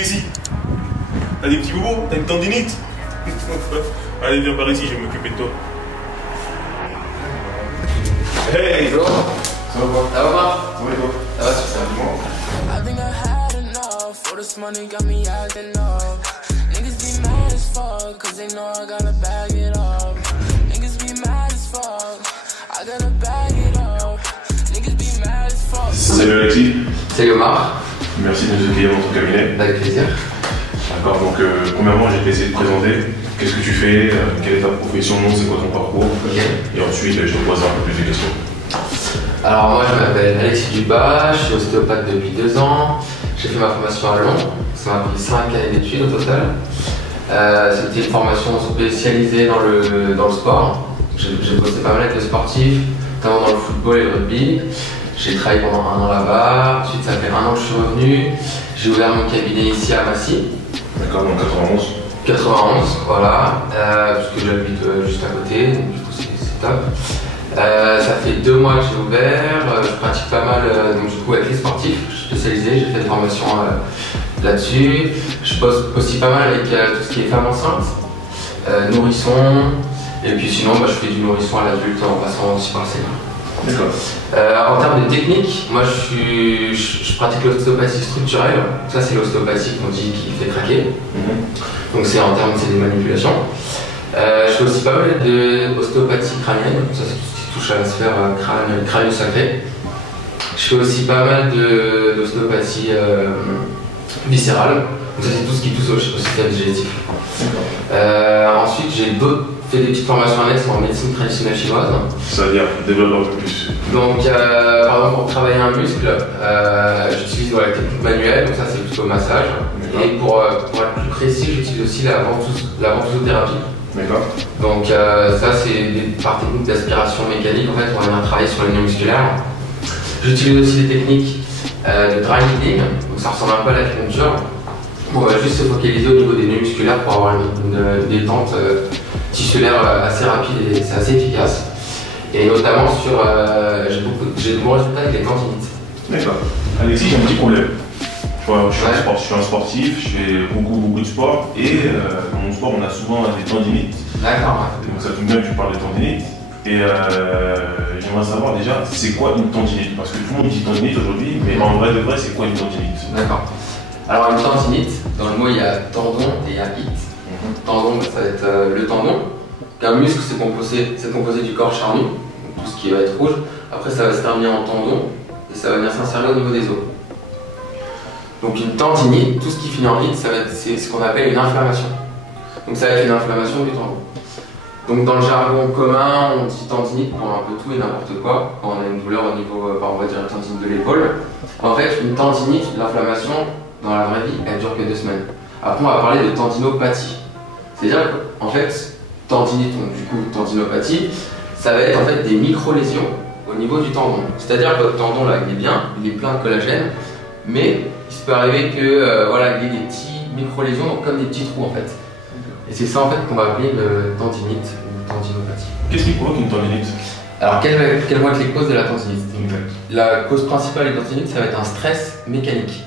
ici. T'as des petits bobos, t'as une tendinite. Allez, viens par ici, je vais m'occuper de toi. Hey! Ça va? Ça va pas? Ça va pas? Ça va et toi? Ça va super. I think I had enough. All this money got me acting up. Niggas be mad as fuck, cause they know I gotta bag it up. Niggas be mad as fuck, I gotta bag it up. Niggas be mad as fuck. Salut Alexis. Salut Omar. Merci de nous accueillir dans ton cabinet. Avec plaisir. D'accord, donc premièrement, j'ai essayé de te présenter. Qu'est-ce que tu fais? Quelle est ta profession? C'est quoi ton parcours? Ok. Et ensuite, je te poserai un peu plus de questions. Alors moi je m'appelle Alexis Dubas, je suis ostéopathe depuis 2 ans. J'ai fait ma formation à Londres, ça m'a pris 5 années d'études au total. C'était une formation spécialisée dans le sport. J'ai bossé pas mal avec les sportifs, notamment dans le football et le rugby. J'ai travaillé pendant 1 an là-bas, ensuite ça fait 1 an que je suis revenu. J'ai ouvert mon cabinet ici à Massy. D'accord, donc 91. 91, voilà, puisque j'habite juste à côté, donc du coup c'est top. Ça fait 2 mois que j'ai ouvert, je pratique pas mal donc du coup avec les sportifs, je suis spécialisé, j'ai fait une formation là-dessus. Je bosse aussi pas mal avec tout ce qui est femmes enceintes, nourrissons, et puis sinon je fais du nourrisson à l'adulte en passant aussi par le senior. D'accord. En termes de technique, moi je pratique l'ostéopathie structurelle, ça c'est l'ostéopathie qu'on dit qui fait craquer, donc c'est en termes c'est des manipulations. Je fais aussi pas mal d'ostéopathie crânienne, ça c'est tout ce qui touche à la sphère crânio-sacrée. Je fais aussi pas mal d'ostéopathie viscérale, donc ça c'est tout ce qui touche au système digestif. Ensuite j'ai fait des petites formations annexes en médecine traditionnelle chinoise. C'est-à-dire, développe un peu plus. Donc par exemple pour travailler un muscle, j'utilise la technique manuelle, donc ça c'est plutôt massage. Et pour être plus précis, j'utilise aussi la ventosothérapie. D'accord. Donc ça c'est par technique d'aspiration mécanique, en fait on va venir travailler sur les nœuds musculaires. J'utilise aussi des techniques de dry needling, donc ça ressemble un peu à l'acupuncture. On va juste se focaliser au niveau des nœuds musculaires pour avoir une détente tissulaire assez rapide et c'est assez efficace. Et notamment sur, j'ai de bons résultats avec les tendinites. D'accord. Alexis, j'ai un petit problème. Tu vois, je suis un sportif, je fais beaucoup de sport et dans mon sport on a souvent des tendinites. D'accord. Donc ça tombe bien que tu parles de tendinite. Et j'aimerais savoir déjà, c'est quoi une tendinite? Parce que tout le monde dit tendinite aujourd'hui, mais en vrai de vrai, c'est quoi une tendinite? D'accord. Alors une tendinite, dans le mot il y a tendon et il y a it. Tendon, ça va être le tendon. Un muscle, c'est composé du corps charnu, tout ce qui va être rouge. Après, ça va se terminer en tendon et ça va venir s'insérer au niveau des os. Donc une tendinite, tout ce qui finit en it, c'est ce qu'on appelle une inflammation. Donc ça va être une inflammation du tendon. Donc dans le jargon commun, on dit tendinite pour un peu tout et n'importe quoi. Quand on a une douleur au niveau, on va dire une tendinite de l'épaule. En fait, une tendinite, l'inflammation, dans la vraie vie, elle dure que 2 semaines. Après, on va parler de tendinopathie. C'est-à-dire qu'en fait, tendinite, donc du coup tendinopathie, ça va être en fait des micro-lésions au niveau du tendon. C'est-à-dire que votre tendon là, il est bien, il est plein de collagène, mais il se peut arriver que voilà, il y ait des petits micro-lésions, donc comme des petits trous en fait. Et c'est ça en fait qu'on va appeler une tendinite ou tendinopathie. Qu'est-ce qui provoque une tendinite? Alors quelles vont être les causes de la tendinite? La cause principale de la tendinite, ça va être un stress mécanique.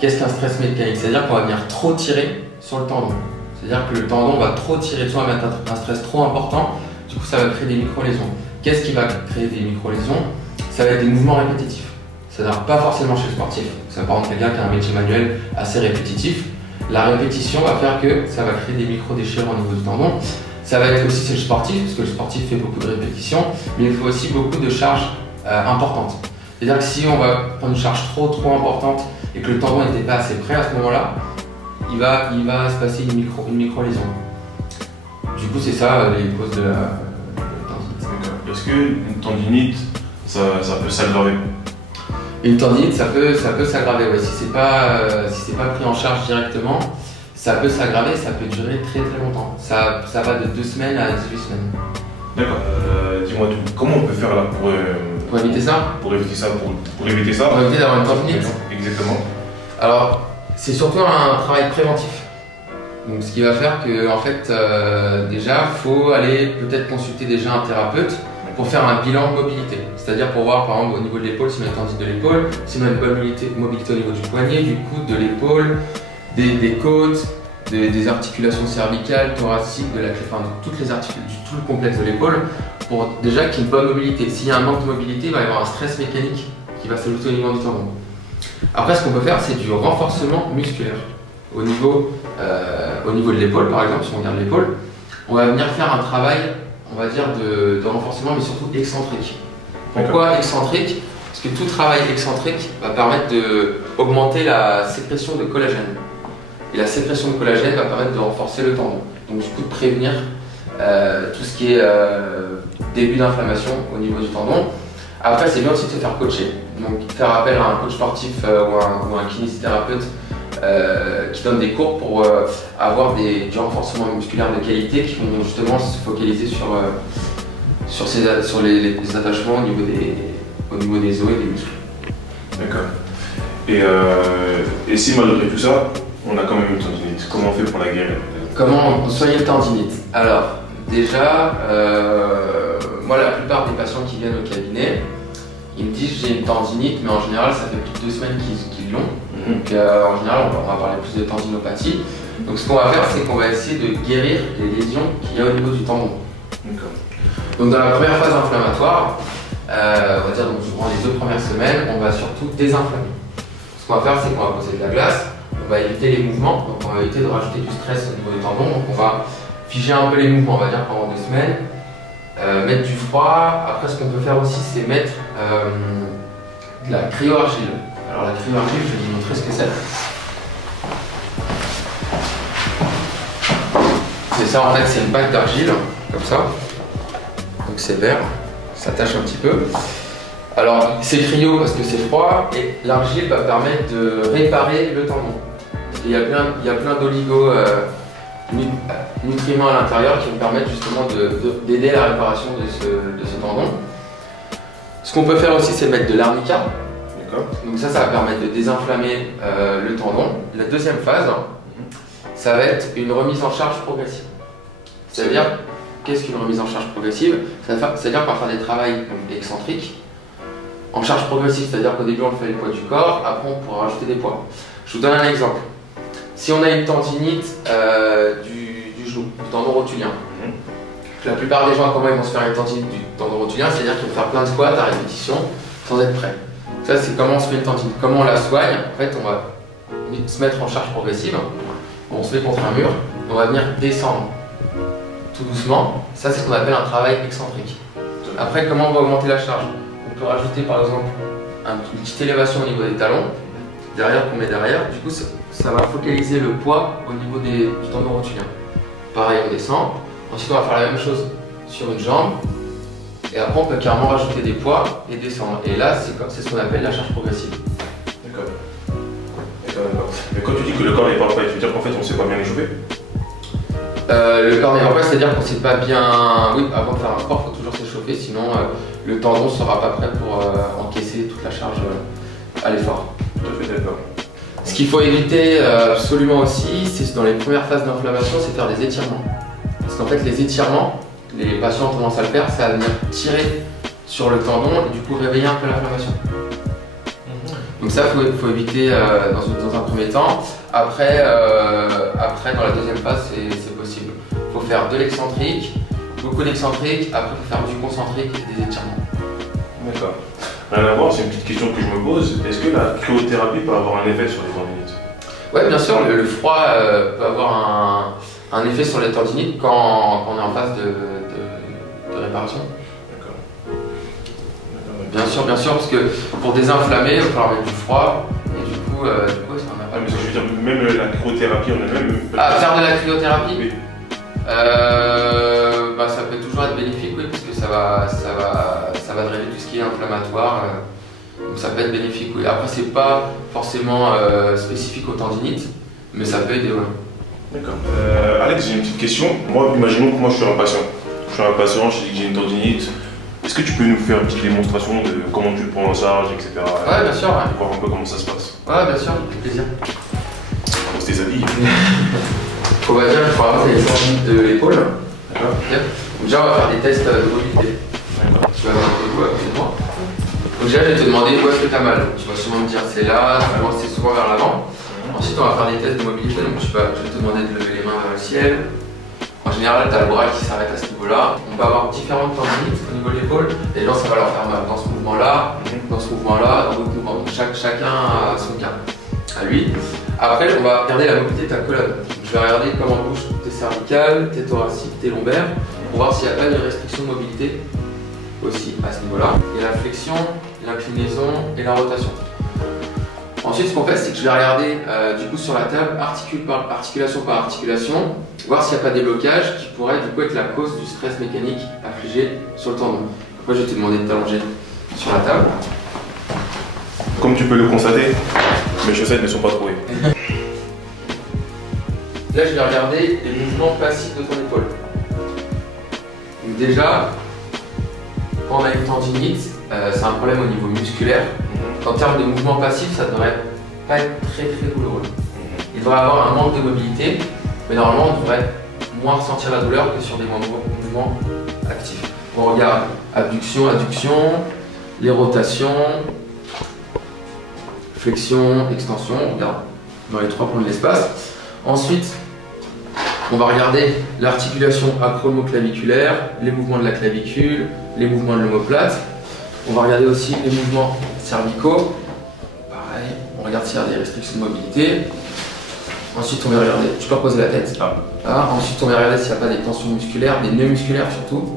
Qu'est-ce qu'un stress mécanique? C'est-à-dire qu'on va venir trop tirer sur le tendon. C'est-à-dire que le tendon va trop tirer dessus, on va mettre un stress trop important, du coup ça va créer des micro-lésions. Qu'est-ce qui va créer des micro-lésions? Ça va être des mouvements répétitifs. C'est-à-dire pas forcément chez le sportif. C'est par exemple quelqu'un qui a un métier manuel assez répétitif. La répétition va faire que ça va créer des micro-déchirures au niveau du tendon. Ça va être aussi chez le sportif, parce que le sportif fait beaucoup de répétitions, mais il faut aussi beaucoup de charges importantes. C'est-à-dire que si on va prendre une charge trop importante et que le tendon n'était pas assez prêt à ce moment-là, il va se passer une micro-lésion. Du coup, c'est ça les causes de la tendinite. Est-ce qu'une tendinite, ça peut s'aggraver? Une tendinite, ça peut s'aggraver, ouais. Si c'est pas pris en charge directement, ça peut s'aggraver, ça peut durer très longtemps. Ça va de 2 semaines à 18 semaines. D'accord. Dis-moi tout. Comment on peut faire là pour éviter ça? Pour éviter ça. Pour éviter d'avoir une tendinite. Exactement. Alors, c'est surtout un travail préventif. Donc, ce qui va faire que, en fait, déjà, faut aller peut-être consulter déjà un thérapeute pour faire un bilan de mobilité. C'est-à-dire pour voir, par exemple, au niveau de l'épaule, si on a une tendinite de l'épaule, si on a une bonne mobilité au niveau du poignet, du coude, de l'épaule, des côtes, des articulations cervicales, thoraciques, de la enfin, toutes les articulations, tout le complexe de l'épaule, pour déjà qu'il y ait une bonne mobilité. S'il y a un manque de mobilité, il va y avoir un stress mécanique qui va s'ajouter au niveau du tendon. Après, ce qu'on peut faire, c'est du renforcement musculaire. Au niveau de l'épaule, par exemple, si on regarde l'épaule, on va venir faire un travail, on va dire, de renforcement, mais surtout excentrique. Pourquoi excentrique? Parce que tout travail excentrique va permettre d'augmenter la sécrétion de collagène. Et la sécrétion de collagène va permettre de renforcer le tendon. Donc du coup de prévenir tout ce qui est début d'inflammation au niveau du tendon. Après, c'est bien aussi de se faire coacher. Donc faire appel à un coach sportif ou un kinésithérapeute qui donne des cours pour avoir du renforcement musculaire de qualité qui vont justement se focaliser sur les attachements au niveau des os et des muscles. D'accord. Et si malgré tout ça, on a quand même une tendinite, comment on fait pour la guérir? Comment soigner le tendinite? Alors, déjà, moi la plupart des patients qui viennent au cabinet, ils me disent j'ai une tendinite, mais en général ça fait plus de 2 semaines qu'ils l'ont. Donc en général on va parler plus de tendinopathie. Donc ce qu'on va faire, c'est qu'on va essayer de guérir les lésions qu'il y a au niveau du tendon. Donc dans la première phase inflammatoire, on va dire donc durant les 2 premières semaines, on va surtout désinflammer. Ce qu'on va faire, c'est qu'on va poser de la glace, on va éviter les mouvements, donc on va éviter de rajouter du stress au niveau du tendon, donc on va figer un peu les mouvements, on va dire pendant 2 semaines, mettre du froid. Après, ce qu'on peut faire aussi, c'est mettre de la cryo-argile. Alors la cryo-argile, je vais vous montrer ce que c'est. C'est ça, en fait, c'est une bague d'argile, comme ça. Donc c'est vert, ça tâche un petit peu. Alors c'est cryo parce que c'est froid et l'argile va permettre de réparer le tendon. Il y a plein nutriments à l'intérieur qui vont permettre justement d'aider à la réparation de ce tendon. Ce qu'on peut faire aussi, c'est mettre de l'arnica. Donc ça va permettre de désinflammer le tendon. La deuxième phase, ça va être une remise en charge progressive. C'est-à-dire, qu'est-ce qu'une remise en charge progressive? C'est-à-dire qu'on va faire des travails excentriques en charge progressive, c'est-à-dire qu'au début on fait le poids du corps, après on pourra rajouter des poids. Je vous donne un exemple. Si on a une tendinite du genou, du tendon rotulien, la plupart des gens, comment ils vont se faire une tendinite du tendon rotulien, c'est-à-dire qu'ils vont faire plein de squats à répétition sans être prêts. Ça, c'est comment on se fait une tendinite. Comment on la soigne? En fait, on va se mettre en charge progressive, on se met contre un mur, on va venir descendre tout doucement. Ça, c'est ce qu'on appelle un travail excentrique. Après, comment on va augmenter la charge? On peut rajouter par exemple une petite élévation au niveau des talons, derrière qu'on met derrière. Du coup, ça va focaliser le poids au niveau du tendon rotulien. Pareil, on descend. Ensuite, on va faire la même chose sur une jambe. Et après, on peut carrément rajouter des poids et descendre. Et là, c'est ce qu'on appelle la charge progressive. D'accord. Mais quand tu dis que le corps n'est pas prêt, tu veux dire qu'en fait, on ne sait pas bien échauffer? Le corps n'est pas prêt, c'est-à-dire qu'on ne sait pas bien... Oui, avant de faire un sport, il faut toujours s'échauffer, sinon le tendon ne sera pas prêt pour encaisser toute la charge à l'effort. Tout à fait d'accord. Ce qu'il faut éviter absolument aussi, c'est dans les premières phases d'inflammation, c'est faire des étirements. Parce qu'en fait, les étirements, les patients ont tendance à le faire, ça va venir tirer sur le tendon et du coup réveiller un peu l'inflammation. Donc ça, il faut éviter dans un premier temps. Après, dans la deuxième phase, c'est possible. Il faut faire de l'excentrique, beaucoup d'excentrique, après il faut faire du concentrique et des étirements. D'accord. Rien à voir, c'est une petite question que je me pose. Est-ce que la cryothérapie peut avoir un effet sur les tendinites? Oui, bien sûr, le froid peut avoir un effet sur les tendinites quand on est en phase de réparation. Bien sûr, parce que pour désinflammer, il va falloir mettre du froid et du coup, ça n'a pas. Mais je veux dire, même la cryothérapie en elle-même. Ah, faire de la cryothérapie? Oui. Ça peut toujours être bénéfique, oui, parce que ça va drainer tout ce qui est inflammatoire. Donc ça peut être bénéfique, oui. Après, c'est pas forcément spécifique aux tendinites, mais ça peut aider, ouais. D'accord. Alex, j'ai une petite question. Moi, imaginons que moi je suis un patient. Je dis que j'ai une tendinite. Est-ce que tu peux nous faire une petite démonstration de comment tu le prends en charge, etc. Ouais, bien sûr, ouais. Pour voir un peu comment ça se passe. Ouais, bien sûr, avec plaisir. On se déshabille. On va dire qu'il faut avoir les tendinites de l'épaule. D'accord. Donc déjà, on va faire des tests de mobilité. D'accord. Tu vas mettre le coup à côté de moi. Donc déjà, je vais te demander où est-ce que tu as mal. Tu vas souvent me dire c'est là, c'est souvent vers l'avant. Ensuite, on va faire des tests de mobilité. Donc, je vais te demander de lever les mains vers le ciel. En général, tu as le bras qui s'arrête à ce niveau-là. On peut avoir différentes tendinites au niveau de l'épaule. Les gens, ça va leur faire mal dans ce mouvement-là, dans ce mouvement-là, dans d'autres mouvements. Donc, chacun a son cas, à lui. Après, on va regarder la mobilité de ta colonne. Je vais regarder comment bougent tes cervicales, tes thoraciques, tes lombaires, pour voir s'il n'y a pas de restriction de mobilité aussi à ce niveau-là. Il y a la flexion, l'inclinaison et la rotation. Ensuite, ce qu'on fait, c'est que je vais regarder du coup sur la table, articulation par articulation, voir s'il n'y a pas des blocages qui pourraient du coup être la cause du stress mécanique affligé sur le tendon. Après, je vais te demander de t'allonger sur la table. Comme tu peux le constater, mes chaussettes ne sont pas trouées. Là, je vais regarder les mouvements passifs de ton épaule. Donc déjà, quand on a une tendinite, c'est un problème au niveau musculaire. En termes de mouvement passif, ça ne devrait pas être très douloureux. Il devrait avoir un manque de mobilité, mais normalement on devrait moins ressentir la douleur que sur des mouvements actifs. On regarde abduction, adduction, les rotations, flexion, extension, on regarde dans les 3 points de l'espace. Ensuite, on va regarder l'articulation acromioclaviculaire, les mouvements de la clavicule, les mouvements de l'omoplate. On va regarder aussi les mouvements cervicaux. Pareil, on regarde s'il y a des restrictions de mobilité. Ensuite, on va regarder, tu peux reposer la tête. Ensuite, on va regarder s'il n'y a pas des tensions musculaires, des nœuds musculaires surtout.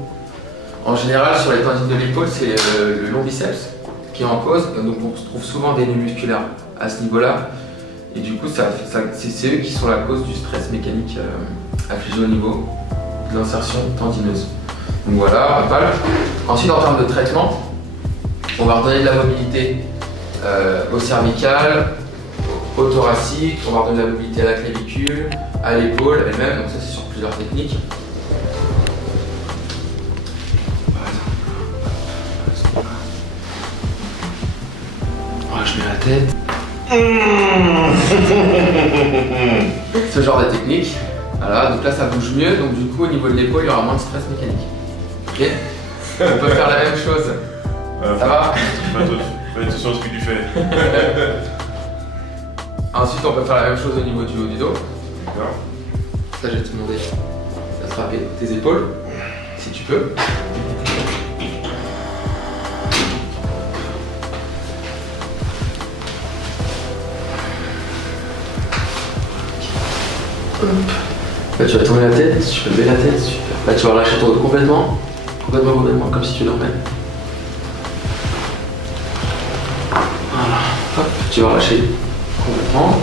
En général, sur les tendines de l'épaule, c'est le long biceps qui est en cause. Donc, on trouve souvent des nœuds musculaires à ce niveau-là. Et du coup, c'est eux qui sont la cause du stress mécanique affligé au niveau de l'insertion tendineuse. Donc voilà, pas mal. Ensuite, en termes de traitement, on va redonner de la mobilité au cervical, au thoracique, on va redonner de la mobilité à la clavicule, à l'épaule elle-même, donc ça c'est sur plusieurs techniques. Voilà, je mets la tête. Ce genre de technique. Voilà, donc là ça bouge mieux, donc du coup au niveau de l'épaule il y aura moins de stress mécanique. Ok. On peut faire la même chose. Ça va? Fais attention à ce que tu fais. Ensuite, on peut faire la même chose au niveau du haut du dos. D'accord. Là, je vais te demander d'attraper tes épaules, si tu peux. Là, tu vas tourner la tête, si tu peux lever la tête, super. Là, tu vas relâcher ton dos complètement, comme si tu dormais. Voilà, hop, tu vas relâcher complètement.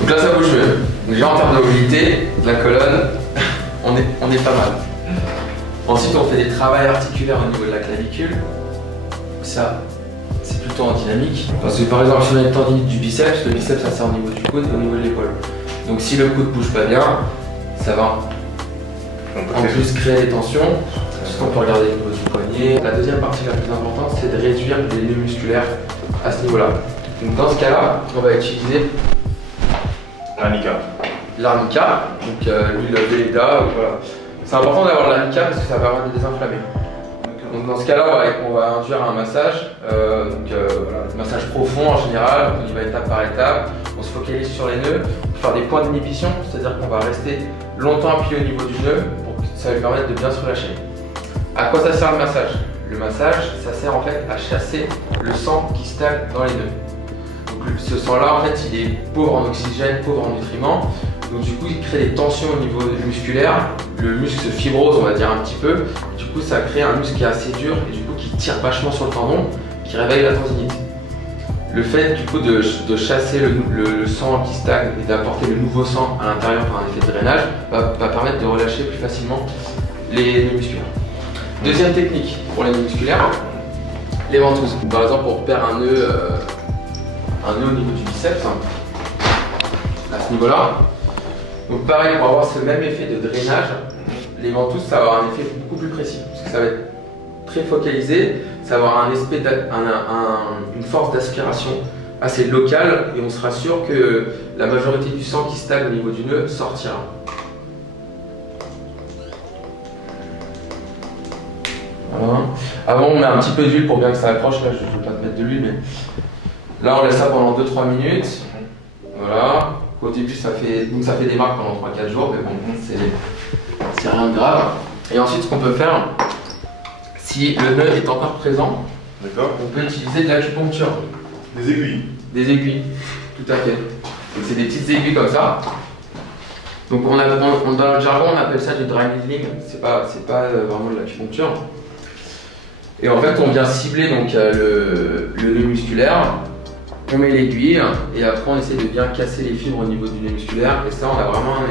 Donc là, ça bouge mieux. Donc déjà, en termes de mobilité, de la colonne, on est pas mal. Ensuite, on fait des travails articulaires au niveau de la clavicule. Ça, c'est plutôt en dynamique. Parce que par exemple, si on a une tendinite du biceps, le biceps, ça sert au niveau du coude et au niveau de l'épaule. Donc si le coude bouge pas bien, ça va en plus créer des tensions. Ensuite, on peut regarder au niveau du poignet. La deuxième partie la plus importante, c'est de réduire les nœuds musculaires à ce niveau-là. Donc dans ce cas-là, on va utiliser l'arnica. L'arnica, donc l'huile Velleda, voilà. C'est important d'avoir l'arnica parce que ça va avoir des désinflammés. Donc dans ce cas-là, on va induire un massage, voilà, un massage profond en général, on y va étape par étape, on se focalise sur les nœuds, on peut faire des points d'inhibition, c'est-à-dire qu'on va rester longtemps appuyé au niveau du nœud pour que ça lui permette de bien se relâcher. À quoi ça sert le massage? Le massage, ça sert en fait à chasser le sang qui stagne dans les nœuds. Donc ce sang-là, en fait, il est pauvre en oxygène, pauvre en nutriments. Donc du coup, il crée des tensions au niveau musculaire. Le muscle se fibrose, on va dire un petit peu. Du coup, ça crée un muscle qui est assez dur et du coup qui tire vachement sur le tendon, qui réveille la tendinite. Le fait du coup de chasser le sang qui stagne et d'apporter le nouveau sang à l'intérieur par un effet de drainage va permettre de relâcher plus facilement les nœuds musculaires. Deuxième technique pour les nœuds musculaires, les ventouses. Par exemple, on repère un nœud au niveau du biceps, à ce niveau-là. Donc pareil, pour avoir ce même effet de drainage, les ventouses, ça va avoir un effet beaucoup plus précis, parce que ça va être très focalisé, ça va avoir une force d'aspiration assez locale, et on sera sûr que la majorité du sang qui stagne au niveau du nœud sortira. Voilà. Avant, on met un petit peu d'huile pour bien que ça accroche. Là, je ne vais pas te mettre de l'huile, mais là, on laisse ça pendant 2-3 minutes. Voilà. Au début, ça fait des marques pendant 3-4 jours, mais bon, c'est rien de grave. Et ensuite, ce qu'on peut faire, si le nœud est encore présent, on peut utiliser de l'acupuncture. Des aiguilles. Des aiguilles, tout à fait. Donc c'est des petites aiguilles comme ça. Donc dans le jargon, on appelle ça du dry needling. C'est pas vraiment de l'acupuncture. Et en fait, on vient cibler donc le nœud musculaire. On met l'aiguille et après on essaie de bien casser les fibres au niveau du nœud musculaire et ça on a vraiment un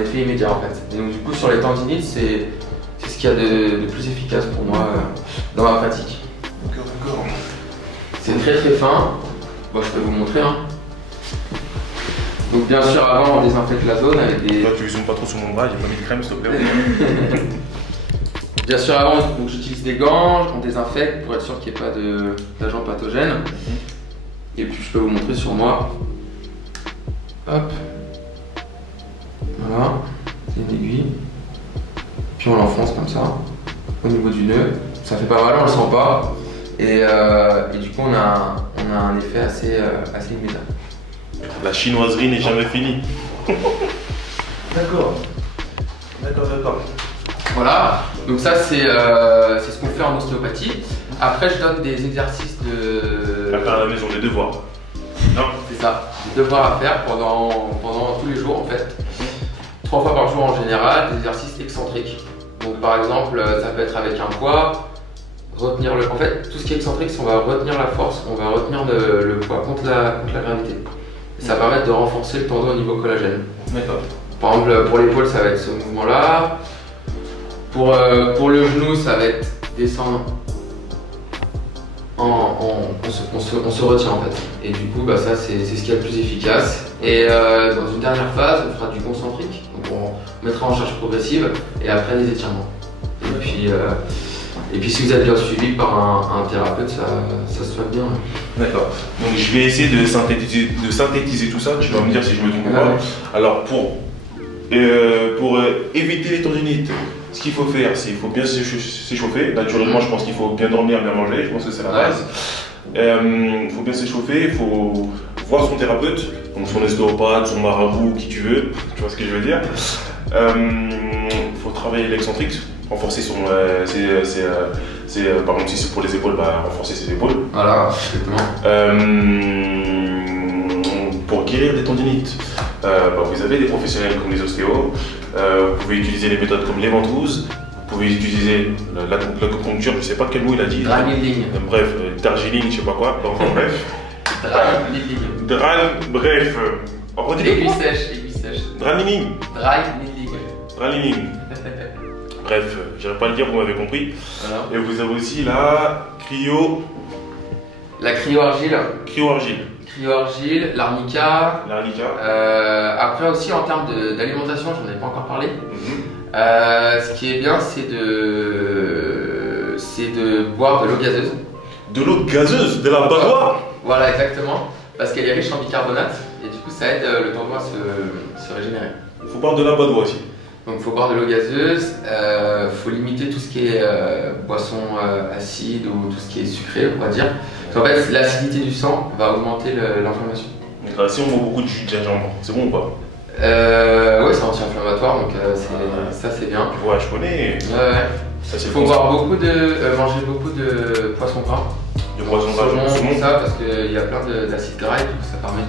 effet immédiat en fait. Et donc du coup sur les tendinites c'est ce qu'il y a de plus efficace pour moi dans ma pratique. D'accord. C'est très fin. Bon, je peux vous montrer. Hein. Donc bien sûr avant on désinfecte la zone avec des... Toi tu zoomes pas trop sur mon bras, j'ai pas mis de crème s'il te plaît. Bien sûr avant j'utilise des gants, on désinfecte pour être sûr qu'il n'y ait pas d'agents pathogènes. Et puis je peux vous montrer sur moi. Hop. Voilà. C'est une aiguille. Puis on l'enfonce comme ça. Au niveau du nœud. Ça fait pas mal, on le sent pas. Et du coup on a un effet assez immédiat. La chinoiserie n'est jamais finie. D'accord. Voilà. Donc ça c'est ce qu'on fait en ostéopathie. Après, je donne des exercices de... À faire à la maison, des devoirs. Non. C'est ça, des devoirs à faire pendant tous les jours en fait. 3 fois par jour en général, des exercices excentriques. Donc par exemple, ça peut être avec un poids, retenir le... En fait, tout ce qui est excentrique, c'est on va retenir la force, on va retenir le poids contre la gravité. Et ça permet de renforcer le tendon au niveau collagène. D'accord. Par exemple, pour l'épaule, ça va être ce mouvement-là. Pour le genou, ça va être descendre. On se retient en fait. Et du coup, bah, ça c'est ce qui est le plus efficace. Et dans une dernière phase, on fera du concentrique. Donc on mettra en charge progressive et après des étirements. Et puis si vous êtes bien suivi par un thérapeute, ça se passe bien. D'accord. Donc je vais essayer de synthétiser tout ça. Tu vas me dire si je me trompe ou pas. Alors pour éviter les tendinites, ce qu'il faut faire, c'est qu'il faut bien s'échauffer. Naturellement, je pense qu'il faut bien dormir, bien manger. Je pense que c'est la base. Il faut bien s'échauffer, il faut voir son thérapeute, donc son ostéopathe, son marabout, qui tu veux. Tu vois ce que je veux dire. Il faut travailler l'excentrique, renforcer son... par exemple, si c'est pour les épaules, bah, renforcer ses épaules. Voilà, exactement. Pour guérir des tendinites, vous avez des professionnels comme les ostéos. Vous pouvez utiliser des méthodes comme les ventouses. Vous pouvez utiliser l'acupuncture, je ne sais pas quel mot il a dit. Dry needling. Bref, darjeeling, je ne sais pas quoi. Donc, bref. Dry needling. Bref. Aiguille sèche. Dry needling. Dry needling. Bref, je n'irai pas le dire, vous m'avez compris. Voilà. Et vous avez aussi la La cryo-argile. Cryo-argile, l'arnica. Après aussi en termes d'alimentation, j'en ai pas encore parlé. Ce qui est bien, c'est de boire de l'eau gazeuse. De l'eau gazeuse, de la badoie. Voilà, exactement. Parce qu'elle est riche en bicarbonate et du coup ça aide le tendon à se régénérer. Il faut boire de la badoie aussi. Donc il faut boire de l'eau gazeuse, faut limiter tout ce qui est boisson acide ou tout ce qui est sucré, on va dire. Parce qu'en fait, l'acidité du sang va augmenter l'inflammation. Si on boit beaucoup de jus de gingembre, c'est bon ou pas? Ouais, c'est anti-inflammatoire, donc ça c'est bien. Ouais, je connais. Ouais. Il faut manger beaucoup de poisson gras. De poisson gras, saumon, ça, parce qu'il y a plein d'acides gras et tout, ça permet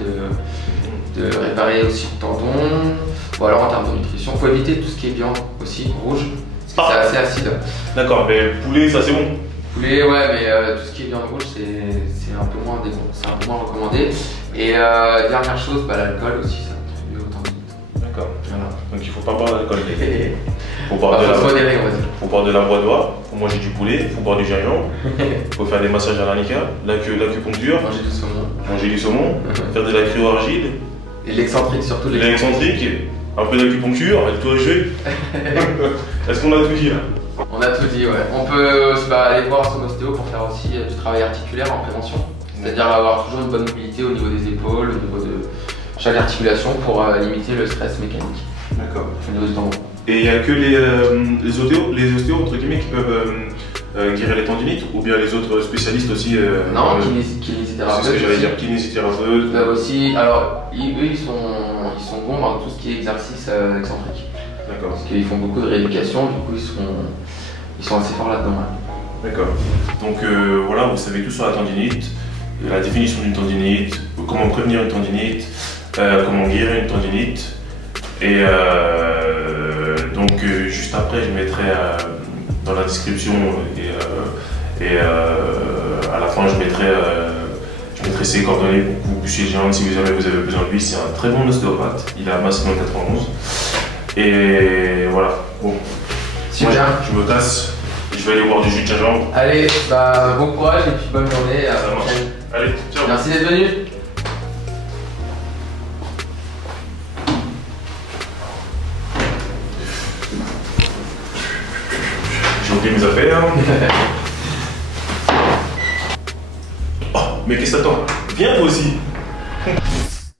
de réparer aussi le tendon. Ou alors en termes de nutrition, il faut éviter tout ce qui est viande aussi, rouge, parce que c'est assez acide. D'accord, mais poulet, ça c'est bon. Poulet, ouais, mais tout ce qui est viande rouge, c'est un peu moins recommandé. Et dernière chose, l'alcool aussi, ça contribue au tendinite. D'accord. Voilà. Donc il faut pas boire d'alcool. Faut boire de la badoie, faut manger du poulet, faut boire du gingembre, faut faire des massages à l'arnica, l'acupuncture, manger du saumon, faire de la cryo-argile. Et l'excentrique surtout. L'excentrique, un peu d'acupuncture, et tout jeu. Est-ce qu'on a tout dit là? On a tout dit, ouais. On peut aller voir son ostéo pour faire aussi du travail articulaire en prévention. C'est-à-dire avoir toujours une bonne mobilité au niveau des épaules, au niveau de chaque articulation pour limiter le stress mécanique. D'accord. Au niveau du tendon. Et il n'y a que les ostéos entre guillemets qui peuvent guérir les tendinites ou bien les autres spécialistes aussi Non, C'est kinésithérapeute. ce que j'allais dire, kinésithérapeute. Aussi, alors, eux, ils sont bons dans tout ce qui est exercice excentrique. D'accord. Parce qu'ils font beaucoup de rééducation, du coup, ils sont assez forts là-dedans. Ouais. D'accord. Donc voilà, vous savez tout sur la tendinite, la définition d'une tendinite, comment prévenir une tendinite, comment guérir une tendinite. Et donc juste après, je mettrai dans la description et à la fin, je mettrai ses coordonnées pour que vous puissiez le joindre si vous avez besoin de lui. C'est un très bon ostéopathe. Il est à Massillon 91. Et voilà. Bon. Super. Moi, je me casse. Je vais aller boire du jus de gingembre. Allez, bah, bon courage et puis bonne journée. À la prochaine. Allez, ciao. Merci d'être venu. J'ai oublié mes affaires. Oh, mais qu'est-ce que t'attends? Viens toi aussi.